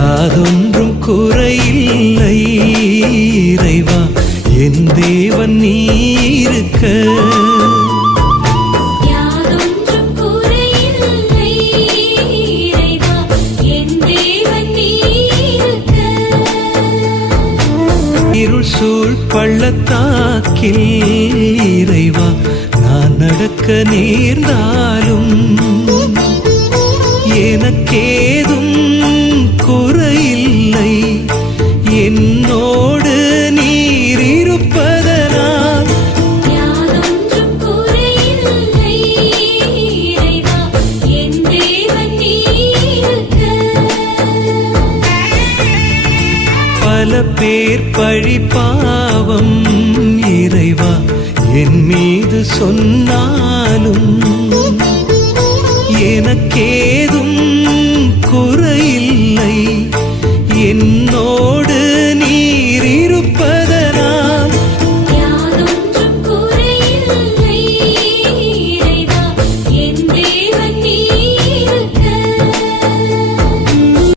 யாதொன்றும் குறையில்லை இறைவா என் தேவன் நீ இருக்க. இருள் சூழ் பள்ளத்தாக்கில் இறைவா நான் நடக்க நேர்ந்தாலும் எனக்கேதும் குறையில்லை என்னோடு நீர் இருப்பதனால். பல பேர் பழி பாவம் இறைவா என் மீது சொன்னாலும் எனக்கேதும் குறையில்லை என்னோடு